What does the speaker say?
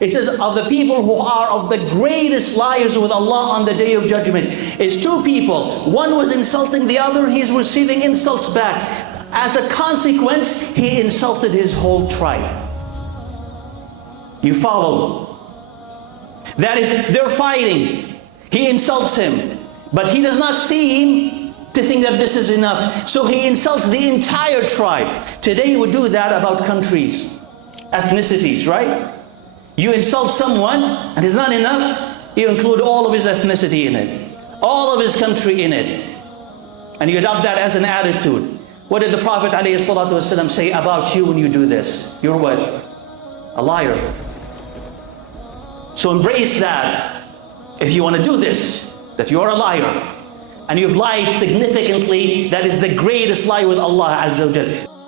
It says, of the people who are of the greatest liars with Allah on the Day of Judgment is two people. One was insulting the other, he's receiving insults back. As a consequence, he insulted his whole tribe. You follow? That is, they're fighting. He insults him, but he does not seem to think that this is enough. So he insults the entire tribe. Today we do that about countries, ethnicities, right? You insult someone and it's not enough, you include all of his ethnicity in it, all of his country in it, and you adopt that as an attitude. What did the Prophet ﷺ say about you when you do this? You're what? A liar. So embrace that. If you want to do this, that you're a liar, and you've lied significantly, that is the greatest lie with Allah Azza wa Jal.